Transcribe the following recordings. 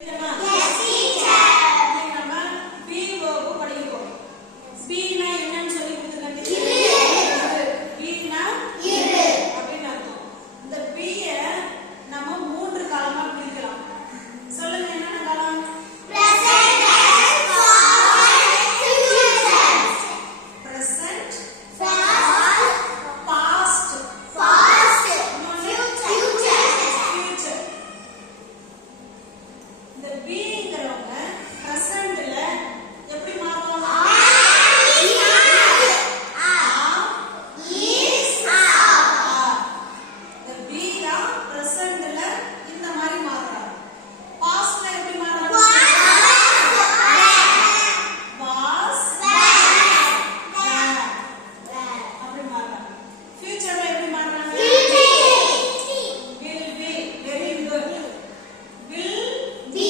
Yes, teacher. நம்ம be verb படிப்போம். be னா என்னன்னு சொல்லி கொடுத்துருங்க. be னா இரு அப்படினு அர்த்தம். இந்த be நம்ம மூன்று காலமா பிரிக்கலாம். சொல்லுங்க என்னென்ன காலம்? Present, present, past, past, future. future. இந்த beங்கிறவங்க presentல எப்படி மாறும்? இந்த be தான் presentல இந்த மாதிரி மாறுறாங்க. pastல எப்படி மாறுறாங்க? was, அப்படி மாறுறாங்க. futureல எப்படி மாறுறாங்க? will be, very good. will be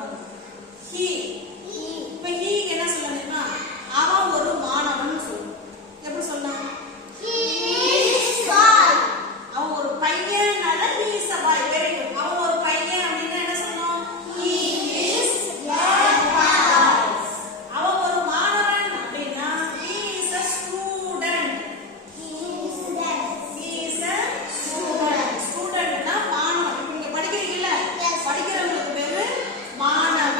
பாருங்க. He. இப்ப he என்ன சொல்லணும்னா அவன் ஒரு மாணவன் சொல்லணும். எப்படி சொல்லலாம்? அவன் ஒரு பையனால he is a boy. Very good. அவன் ஒரு பையன் அப்படின்னா என்ன சொல்லணும்? He is a boy. அவன் ஒரு மாணவன் அப்படின்னா he is a student. He is a student. ஸ்டூடண்ட்னா மாணவன். இப்ப நீங்க படிக்கிறீங்கல்ல? படிக்கிறவங்களுக்கு பேரு மாணவன்.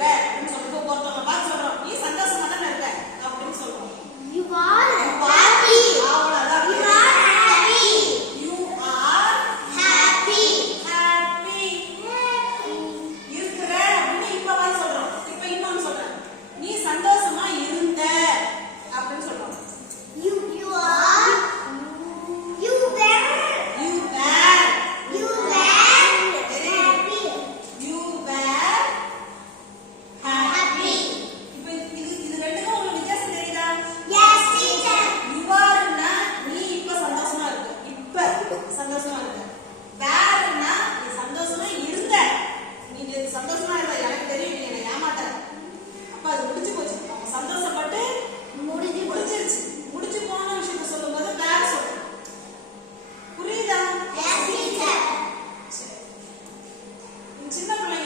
இருக்கிற அப்படின்னு சொல்லிட்டு ஒருத்தவங்க பார்த்து சொல்றோம் நீ சந்தோஷமா தானே இருக்க அப்படின்னு சொல்றோம். You are happy. அவ்வளவுதான். You are happy. You are Happy. happy. இருக்கிற அப்படின்னு இப்ப வந்து சொல்றோம். இப்ப இன்னொன்னு சொல்றேன். நீ சந்தோஷமா இருந்த அப்படின்னு சொல்றோம். You are. You were. You were. You were happy. You were Happy. இப்ப இது ரெண்டுக்கும் உங்களுக்கு வித்தியாசம் தெரியுதா? Yes, teacher. You are-னா நீ இப்ப சந்தோஷமா இருக்க. இப்ப சந்தோஷமா இருக்க. were-னா நீ சந்தோஷமா இருந்த. நீ நேத்து சந்தோஷமா இருந்த எனக்கு தெரியும் நீ என்னை ஏமாத்த. அப்ப அது முடிஞ்சு போச்சு. அவங்க சந்தோஷப்பட்டு முடிஞ்சிருச்சு. முடிஞ்சு போன விஷயத்த சொல்லும்போது were சொல்றோம். புரியுதா? Yes, teacher. சரி. சின்ன பிள்ளை